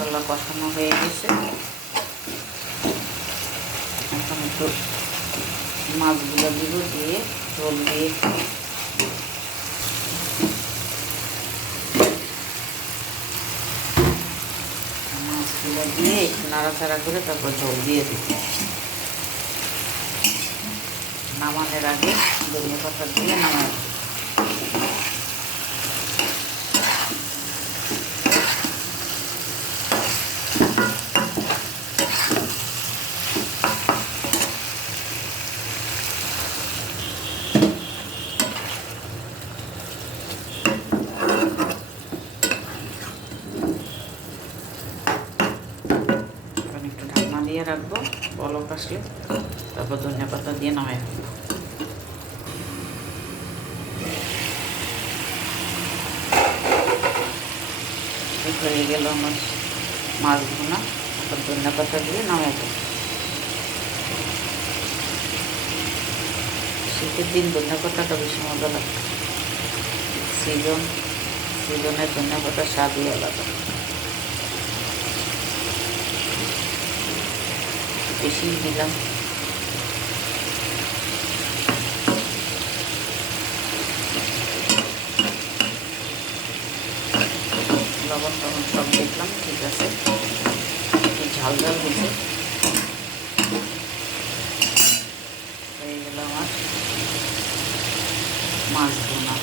মশলা কষানো হয়ে গেছে। এখন একটু মাছগুলো দিব, দিয়ে ঝোল দিয়ে মাছগুলো দিয়ে একটু নাড়াচাড়া করে তারপর ঝোল দিয়ে দিব। নামানোর আগে ধনিয়া পাতা দিয়ে নামানো। একটু ঢাকনা দিয়ে রাখবো, বলক আসলে তারপর ধনিয়া পাতা দিয়ে নামাই রাখবো। হয়ে গেল আমার মাছ ভুনা, তারপর ধনিয়া পাতা দিয়ে নামাই দেবো। শীতের দিন ধনিয়া পাতাটা বেশি মজা লাগে। সিজনের ধনিয়া পাতার স্বাদই আলাদা। বেশি দিলাম। লবণ টবণ সব দেখলাম, ঠিক আছে। একটু ঝাল ঝাল হয়েছে। হয়ে গেল আমার মাছ ভুনা।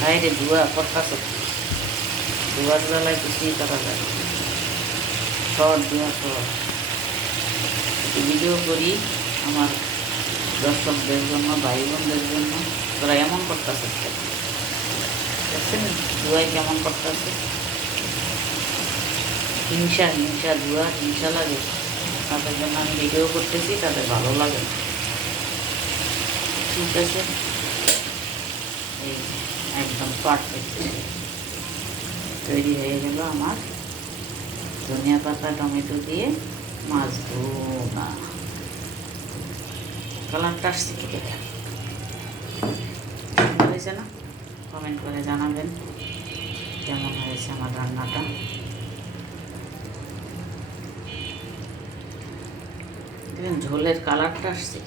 বাইরে ধোয়া করতেছে, ধোয়ার বেলায় কিছুই করা যায়, সব ধোয়া সব। একটু ভিডিও করি আমার দর্শকদের জন্য, ভাই বোনদের জন্য। তোরা এমন করতেছে, দেখছেন ধোয়াই কেমন করতেছে। হিংসা হিংসা ধোয়া হিংসা লাগে। তাদের জন্য আমি ভিডিও করতেছি, তাদের ভালো লাগে না। ঠিক আছে, এই একদম পারফেক্ট তৈরি হয়ে গেল আমার ধনিয়া পাতা টমেটো দিয়ে মাছ ভুনা। কালারটা আসছে কি দেখে, হয়েছে না? কমেন্ট করে জানাবেন কেমন হয়েছে আমার রান্নাটা। দেখেন ঝোলের কালারটা আসছে,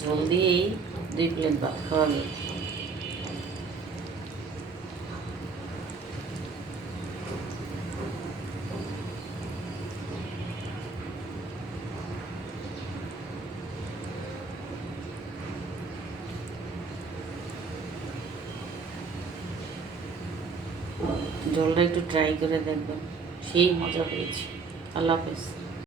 ঝোল দিয়েই 2 প্লেট ভাত খাওয়া যাবে। ঝোলটা একটু ট্রাই করে দেখবেন, সেই মজা হয়েছে। আল্লাহ হাফেজ।